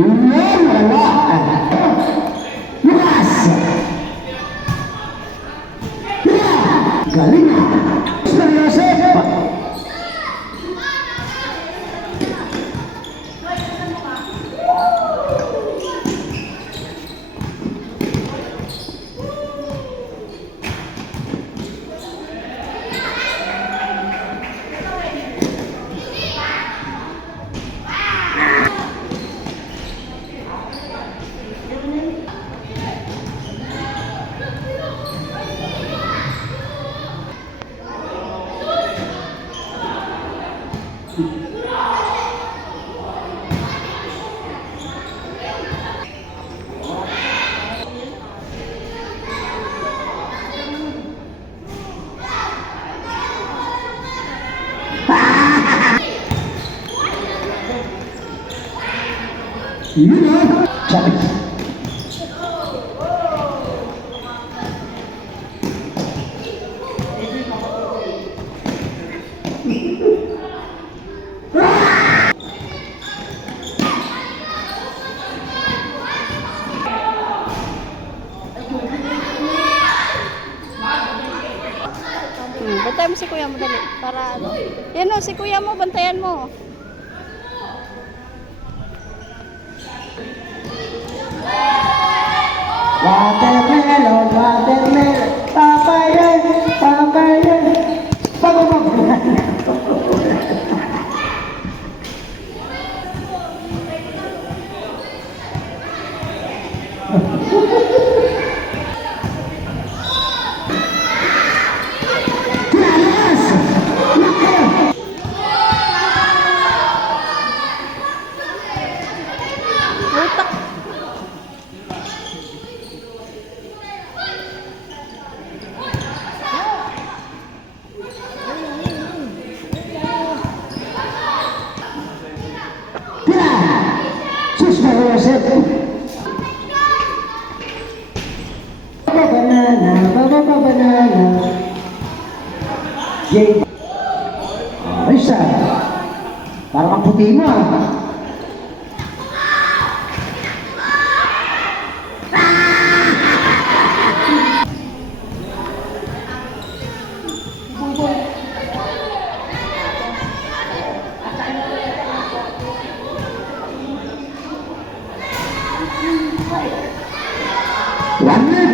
Wala. Bukas. Galing. Seryoso. Yun na. Sabi. Bantayan mo si kuya mo dali. Para ano. Yan o, si kuya mo, bantayan mo. Watermelon, watermelon, papayan, papayan, pagmamagyan. Utak. Sus Joseph. Banana. Jay. Ayos ah. Parang ang puti mo ah. One minute.